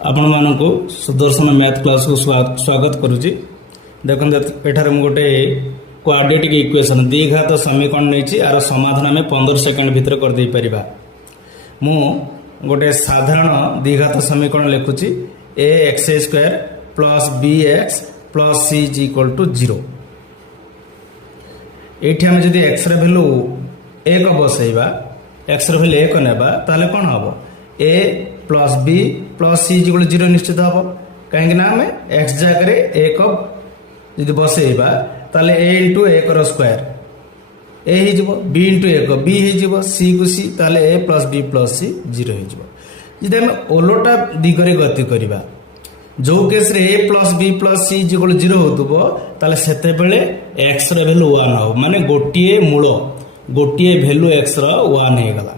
आपण मानक Sudarshan math class को स्वागत करुच्ची। देखते एठार गोटे क्वाड्रेटिक इक्वेशन द्विघात समीकरण नहीं आर समाधान आम 15 सेकेंड भितर करदे पारिबा। मु गोटे साधारण द्विघात समीकरण लिखुची A X square plus B X plus C is equal to 0। ये आम जदि एक्स भैल्यू 1 बसैबा एक्स भैल्यू 1 नेबा ताले कौन हम A plus B plus C is equal 0 निश्चित हम कहीं आम एक्स जगह 1 जब बसैबा ताले ए इंटू 1 स्क्वायर ए हो बी इंटू 1 बी हो सी को सी ताले ए प्लस बी प्लस सी 0 हो। जब आम ओलोटा दिगरे गति करवा जो केस रे A plus B plus C is equal 0 हो से एक्स भैल्यू 1 हो माने गोटे मूल गोटे भैल्यू एक्स 1 होगला।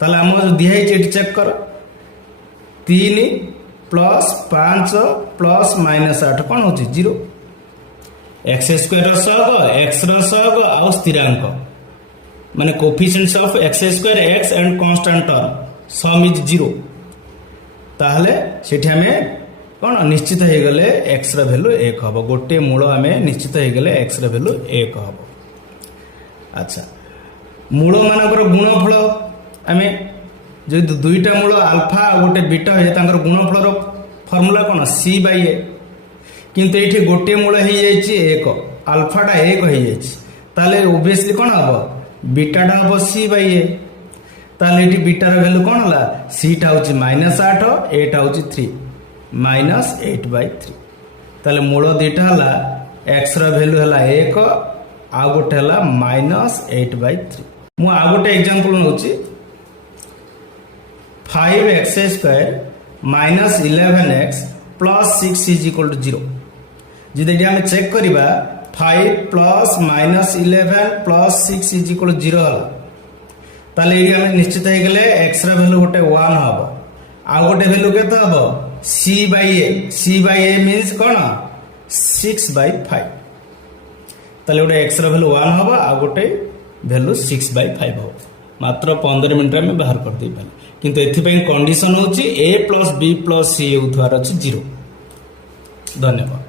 ताले आम जो दिखाई चेक कर 3 प्लस 5 प्लस माइनस 8 कौन हो 0। एक्स स्क्वायर सहग एक्स सहग आउ स्थिरांक माने coefficients of x square x and constant term some is 0। ताहले सेठी हमें कौन निश्चित हो गले एक्स भैल्यू 1 हम गोटे मूल आम निश्चित हो गले एक्स भैल्यू 1 हम। अच्छा मूल मानकर गुणफल आम जो दुईटा मूल आल्फा गोटे बीटा हुए गुणफल फर्मूला कौन सी बाई ए किंतु ये गोटे मूल हो एक आल्फाटा 1 हो जाए ओबियसली कौन हम बीटाटा हम सी बाई ए ताले ये बीटार भैल्यू कौन है सीटा हूँ -8 एटा हूँ 3 -8/3 ताले मूल दुईटा है एक्स भैल्यू है 1 आउ गोटे है -8/3। मु आउ गोटे एग्जांपल नौ 5x square -11x plus 6 is equal to 0। जदि आम चेक करवा 5 plus -11 plus 6 is equal to 0 है ताले ये निश्चित हो गले एक्स भैल्यू गोटे 1 हम आउ गोटे भैल्यू के हम सी बाई ए मीन्स कौन 6/5 ताले गोटे एक्स भैल्यू 1 हम आउ गोटे भैल्यू 6/5 हो मात्र 15 मिनट में बाहर कर दे पारे। किंतु एथिपाई कंडीशन होची ए प्लस बी प्लस सी होथार अछि 0। धन्यवाद।